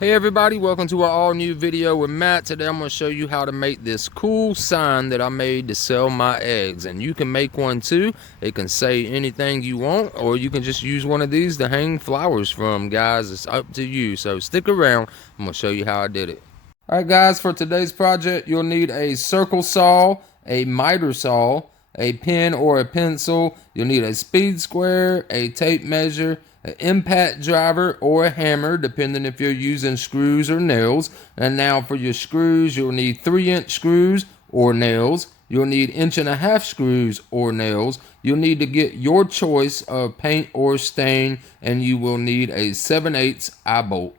Hey everybody, welcome to our all new video with Matt. Today I'm going to show you how to make this cool sign that I made to sell my eggs. And you can make one too. It can say anything you want, or you can just use one of these to hang flowers from, guys. It's up to you. So stick around. I'm going to show you how I did it. Alright guys, for today's project you'll need a circle saw, a miter saw, a pen or a pencil. You'll need a speed square, a tape measure, an impact driver, or a hammer, depending if you're using screws or nails. And now for your screws, you'll need 3-inch screws or nails. You'll need 1.5-inch screws or nails. You'll need to get your choice of paint or stain, and you will need a 7/8 eye bolt.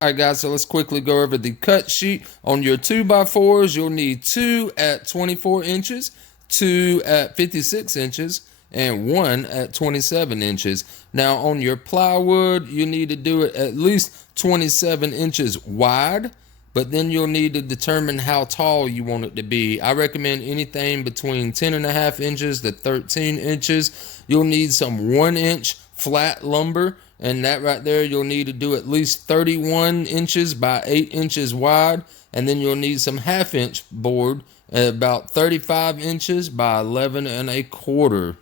Alright guys, so let's quickly go over the cut sheet. On your 2x4s, you'll need 2 at 24 inches, 2 at 56 inches, and 1 at 27 inches. Now on your plywood, you need to do it at least 27 inches wide, but then you'll need to determine how tall you want it to be. I recommend anything between 10.5 inches to 13 inches. You'll need some 1-inch flat lumber, and that right there you'll need to do at least 31 inches by 8 inches wide. And then you'll need some 1/2-inch board at about 35 inches by 11 1/4.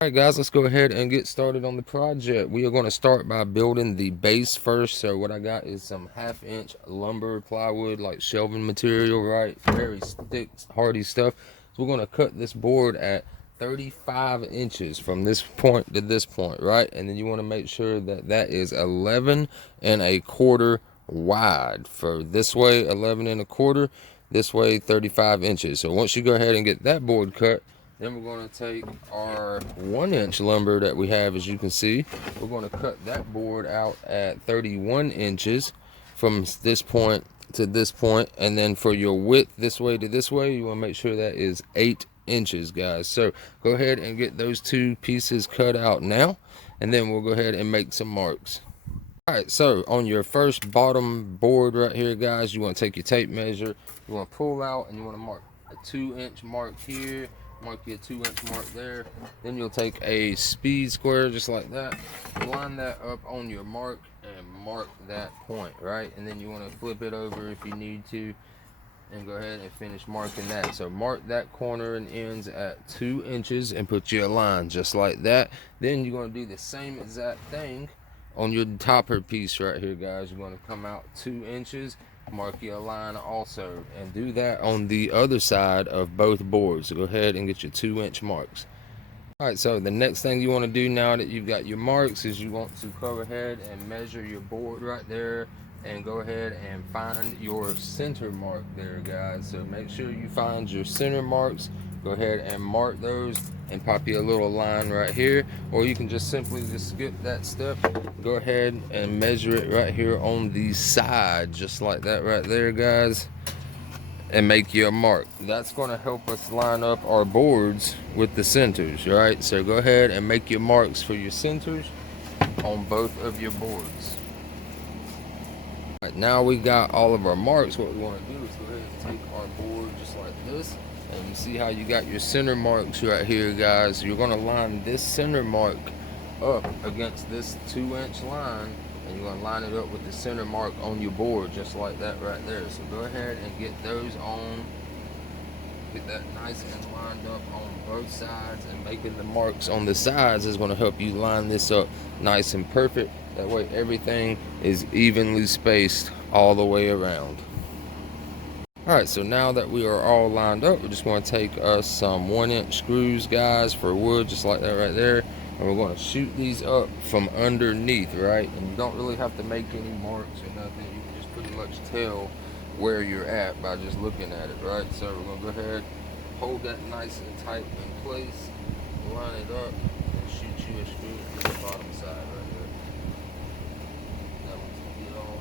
All right guys, let's go ahead and get started on the project. We are going to start by building the base first. So what I got is some 1/2-inch lumber, plywood, like shelving material, right? Very thick, hardy stuff. So we're going to cut this board at 35 inches from this point to this point, right? And then you want to make sure that that is 11 1/4 wide. For this way 11 1/4, this way 35 inches. So once you go ahead and get that board cut, then we're going to take our 1-inch lumber that we have. As you can see, we're going to cut that board out at 31 inches from this point to this point. And then for your width this way to this way, you want to make sure that is 8 inches, guys. So go ahead and get those two pieces cut out now, and then we'll go ahead and make some marks. All right, so on your first bottom board right here, guys, you want to take your tape measure, you want to pull out, and you want to mark a 2-inch mark here, mark your 2-inch mark there. Then you'll take a speed square just like that, line that up on your mark, and mark that point, right? And then you want to flip it over if you need to, and go ahead and finish marking that. So mark that corner and ends at 2 inches and put your line just like that. Then you're going to do the same exact thing on your topper piece right here, guys. You're going to come out 2 inches, mark your line also, and do that on the other side of both boards. So go ahead and get your 2-inch marks. All right, so the next thing you want to do now that you've got your marks is you want to go ahead and measure your board right there, and go ahead and find your center mark there, guys. So make sure you find your center marks. Go ahead and mark those and pop you a little line right here, or you can just simply just skip that step. Go ahead and measure it right here on the side, just like that right there, guys, and make your mark. That's going to help us line up our boards with the centers, right? So go ahead and make your marks for your centers on both of your boards. All right, now we got all of our marks. What we want to do is go ahead and take our board just like this, and you see how you got your center marks right here, guys. You're going to line this center mark up against this 2-inch line, and you're going to line it up with the center mark on your board just like that right there. So go ahead and get those on, get that nice and lined up on both sides, and making the marks on the sides is going to help you line this up nice and perfect. That way everything is evenly spaced all the way around. All right, so now that we are all lined up, we're just going to take us some 1-inch screws, guys, for wood, just like that right there. And we're going to shoot these up from underneath, right? And you don't really have to make any marks or nothing. You can just pretty much tell where you're at by just looking at it, right? So we're going to go ahead, hold that nice and tight in place, line it up, and shoot you a screw to the bottom side right there. That one's get off.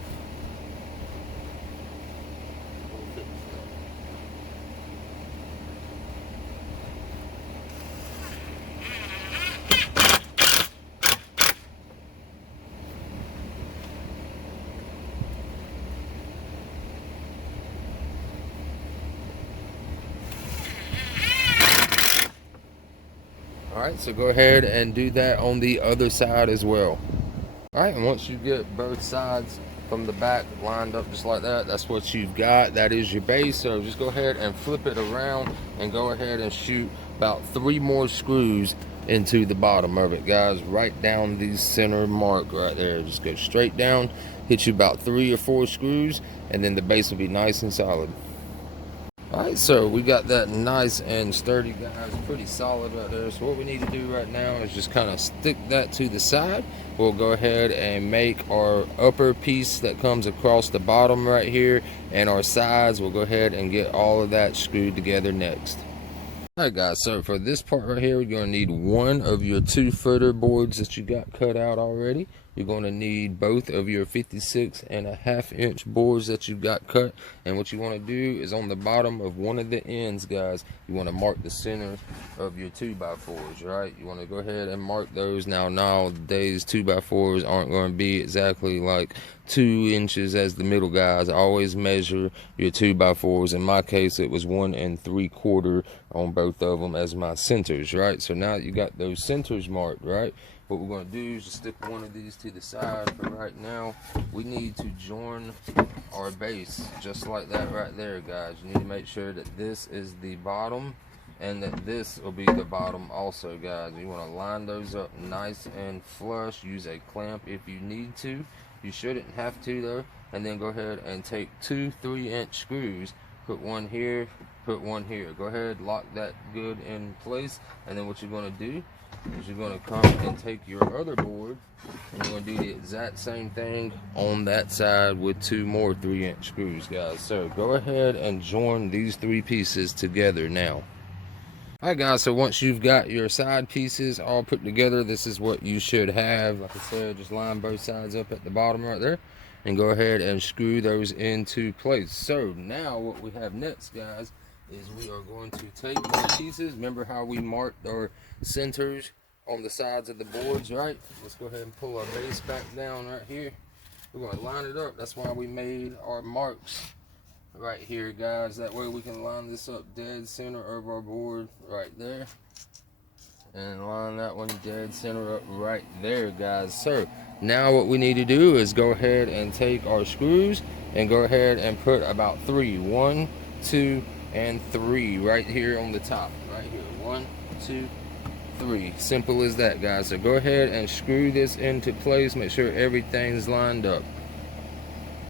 Alright, so go ahead and do that on the other side as well. Alright, and once you get both sides from the back, lined up just like that. That's what you've got. That is your base. So just go ahead and flip it around and go ahead and shoot about 3 more screws into the bottom of it, guys, right down the center mark right there. Just go straight down, hit you about 3 or 4 screws, and then the base will be nice and solid. Alright, so we got that nice and sturdy, guys, pretty solid right there. So what we need to do right now is just kind of stick that to the side. We'll go ahead and make our upper piece that comes across the bottom right here, and our sides, we'll go ahead and get all of that screwed together next. Alright guys, so for this part right here, we're going to need one of your 2-footer boards that you got cut out already. You're going to need both of your 56.5-inch boards that you got cut. And what you want to do is on the bottom of one of the ends, guys, you want to mark the center of your 2x4s, right? You want to go ahead and mark those. Nowadays 2x4s aren't going to be exactly like 2 inches as the middle, guys. Always measure your 2x4s. In my case, it was 1 3/4 on both of them as my centers, right? So now you got those centers marked, right? What we're going to do is just stick one of these to the side. For right now, we need to join our base just like that right there, guys. You need to make sure that this is the bottom and that this will be the bottom also, guys. You want to line those up nice and flush. Use a clamp if you need to. You shouldn't have to though. And then go ahead and take 2 3-inch screws, put one here, put one here. Go ahead, lock that good in place. And then what you're going to do is you're going to come and take your other board and you're going to do the exact same thing on that side with 2 more 3-inch screws, guys. So go ahead and join these 3 pieces together now. Alright guys, so once you've got your side pieces all put together, this is what you should have. Like I said, just line both sides up at the bottom right there and go ahead and screw those into place. So now what we have next, guys, is we are going to take our pieces. Remember how we marked our centers on the sides of the boards, right? Let's go ahead and pull our base back down right here. We're going to line it up. That's why we made our marks right here, guys. That way we can line this up dead center of our board right there, and line that one dead center up right there, guys. So now what we need to do is go ahead and take our screws and go ahead and put about 3, 1, 2, and 3 right here on the top, right here. 1, 2, 3. Simple as that, guys. So go ahead and screw this into place. Make sure everything's lined up.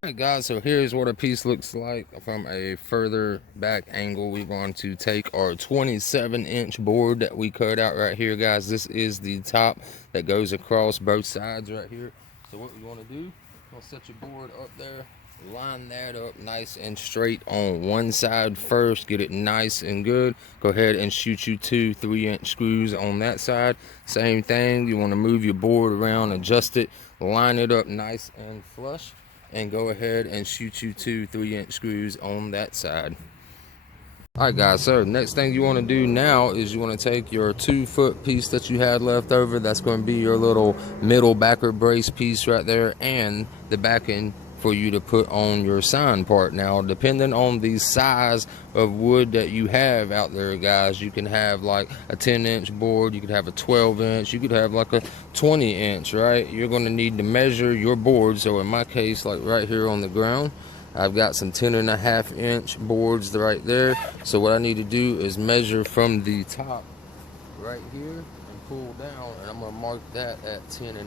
Alright guys, so here's what a piece looks like from a further back angle. We're going to take our 27-inch board that we cut out right here, guys. This is the top that goes across both sides right here. So what we want to do, we'll set your board up there, line that up nice and straight on one side first, get it nice and good. Go ahead and shoot you 2 3-inch screws on that side. Same thing, you want to move your board around, adjust it, line it up nice and flush, and go ahead and shoot you 2 3-inch screws on that side. Alright guys, so next thing you want to do now is you want to take your 2-foot piece that you had left over. That's going to be your little middle backer brace piece right there, and the backing for you to put on your sign part. Now, depending on the size of wood that you have out there, guys, you can have like a 10-inch board, you could have a 12-inch, you could have like a 20-inch, right? You're going to need to measure your board. So in my case, like right here on the ground, I've got some 10.5-inch boards right there. So what I need to do is measure from the top right here and pull down, and I'm going to mark that at 10.5,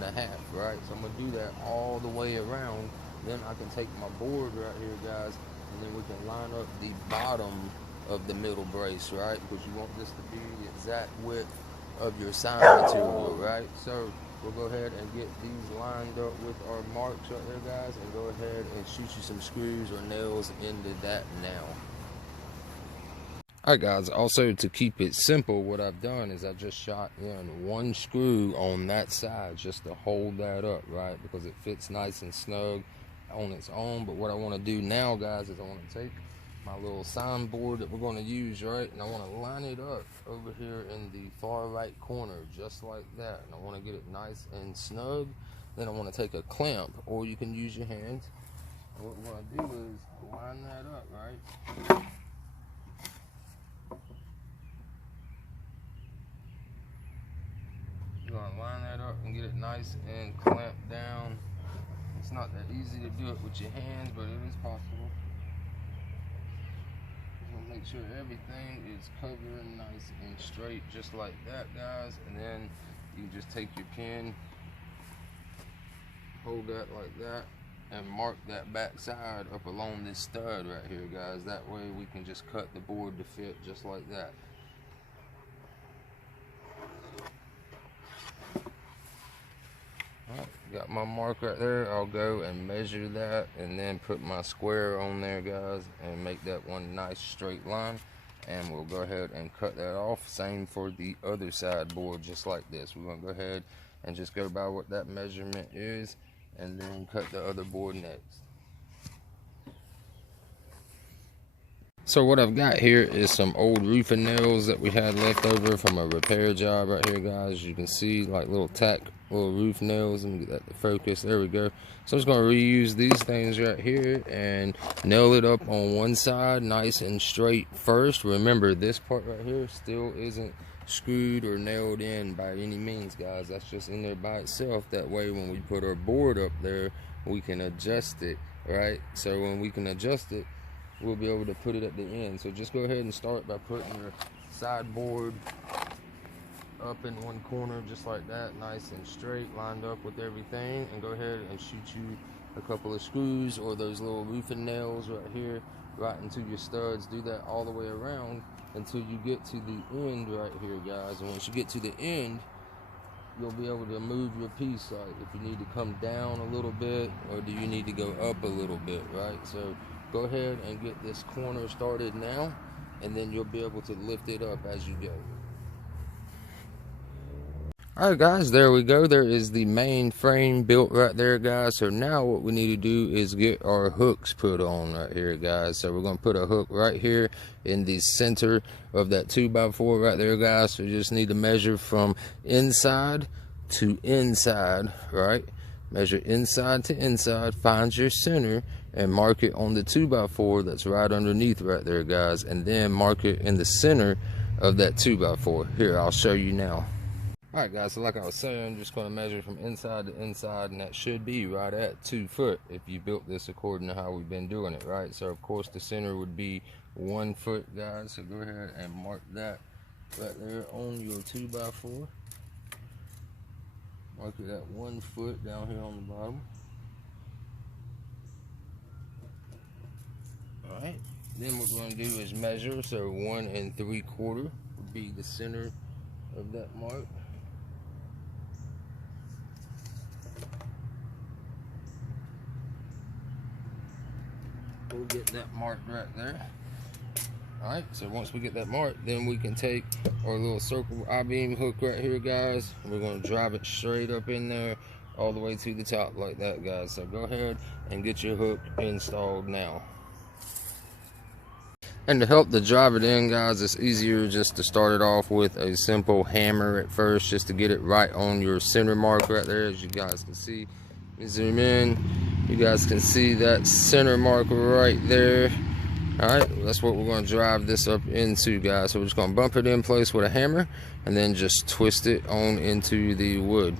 right? So I'm going to do that all the way around. Then I can take my board right here, guys, and then we can line up the bottom of the middle brace, right? Because you want this to be the exact width of your sign material, right? So we'll go ahead and get these lined up with our marks right there, guys, and go ahead and shoot you some screws or nails into that now. Alright guys, also to keep it simple, what I've done is I just shot in 1 screw on that side just to hold that up, right? Because it fits nice and snug on its own. But what I want to do now, guys, is I want to take my little sign board that we're going to use, right, and I want to line it up over here in the far right corner just like that, and I want to get it nice and snug. Then I want to take a clamp, or you can use your hands, and what we're going to do is line that up, right? You're going to line that up and get it nice and clamped down and It's not that easy to do it with your hands, but it is possible. Make sure everything is covered nice and straight, just like that, guys. And then you can just take your pen, hold that like that, and mark that back side up along this stud right here, guys. That way we can just cut the board to fit just like that. Alright, got my mark right there. I'll go and measure that and then put my square on there, guys, and make that one nice straight line. And we'll go ahead and cut that off. Same for the other side board, just like this. We're going to go ahead and just go by what that measurement is and then cut the other board next. So what I've got here is some old roofing nails that we had left over from a repair job right here, guys. You can see like little roof nails. Let me get that to focus. There we go. So I'm just going to reuse these things right here and nail it up on one side nice and straight first. Remember, this part right here still isn't screwed or nailed in by any means, guys. That's just in there by itself. That way when we put our board up there, we can adjust it, right? So when we can adjust it, we'll be able to put it at the end. So just go ahead and start by putting your sideboard up in one corner just like that, nice and straight, lined up with everything, and go ahead and shoot you a couple of screws or those little roofing nails right here right into your studs. Do that all the way around until you get to the end right here, guys. And once you get to the end, you'll be able to move your piece, like if you need to come down a little bit or do you need to go up a little bit, right? So go ahead and get this corner started now, and then you'll be able to lift it up as you go. Alright, guys, there we go. There is the main frame built right there, guys. So now what we need to do is get our hooks put on right here, guys. So we're going to put a hook right here in the center of that 2x4 right there, guys. So you just need to measure from inside to inside, right? Measure inside to inside, find your center, and mark it on the 2x4 that's right underneath right there, guys. And then mark it in the center of that 2x4. Here, I'll show you now. Alright, guys, so like I was saying, I'm just going to measure from inside to inside, and that should be right at 2 foot if you built this according to how we've been doing it, right? So of course the center would be 1 foot, guys. So go ahead and mark that right there on your 2x4. Mark it at 1 foot down here on the bottom. Alright, then what we're going to do is measure. So 1 3/4 would be the center of that mark. We'll get that mark right there. Alright, so once we get that mark, then we can take our little circle I-beam hook right here, guys. We're going to drive it straight up in there all the way to the top like that, guys. So go ahead and get your hook installed now. And to help to drive it in, guys, it's easier just to start it off with a simple hammer at first, just to get it right on your center mark right there. As you guys can see, let me zoom in. You guys can see that center mark right there. Alright, that's what we're going to drive this up into, guys. So we're just going to bump it in place with a hammer and then just twist it on into the wood.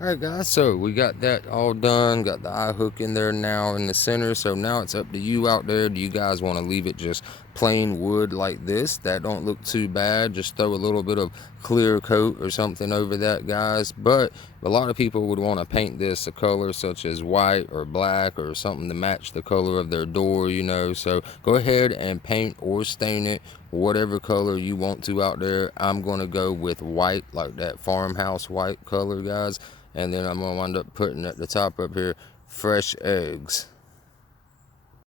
Alright, guys, so we got that all done. Got the eye hook in there now in the center. So now it's up to you out there. Do you guys want to leave it just plain wood like this? That don't look too bad. Just throw a little bit of clear coat or something over that, guys. But a lot of people would want to paint this a color such as white or black or something to match the color of their door, you know. So go ahead and paint or stain it whatever color you want to out there. I'm going to go with white, like that farmhouse white color, guys. And then I'm going to wind up putting at the top up here, fresh eggs.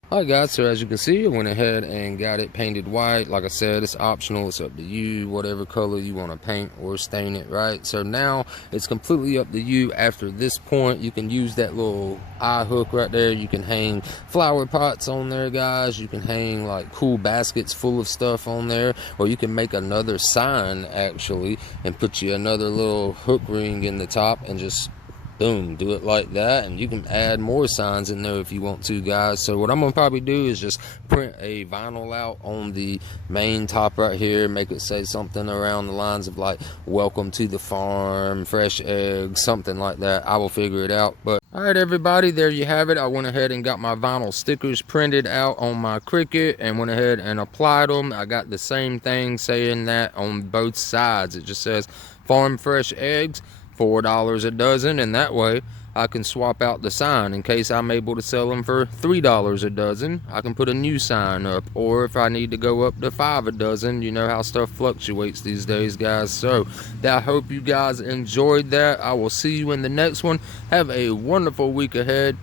Alright, guys, so as you can see, I went ahead and got it painted white. Like I said, it's optional. It's up to you, whatever color you want to paint or stain it, right? So now it's completely up to you. After this point, you can use that little eye hook right there. You can hang flower pots on there, guys. You can hang like cool baskets full of stuff on there. Or you can make another sign, actually, and put you another little hook ring in the top and just boom, do it like that. And you can add more signs in there if you want to, guys. So what I'm gonna probably do is just print a vinyl out on the main top right here, make it say something around the lines of like welcome to the farm, fresh eggs, something like that. I will figure it out. But All right, everybody, there you have it. I went ahead and got my vinyl stickers printed out on my Cricut and went ahead and applied them. I got the same thing saying that on both sides. It just says farm fresh eggs, $4 a dozen, and that way I can swap out the sign in case I'm able to sell them for $3 a dozen. I can put a new sign up, or if I need to go up to 5 a dozen, you know how stuff fluctuates these days, guys. So I hope you guys enjoyed that. I will see you in the next one. Have a wonderful week ahead.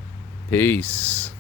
Peace.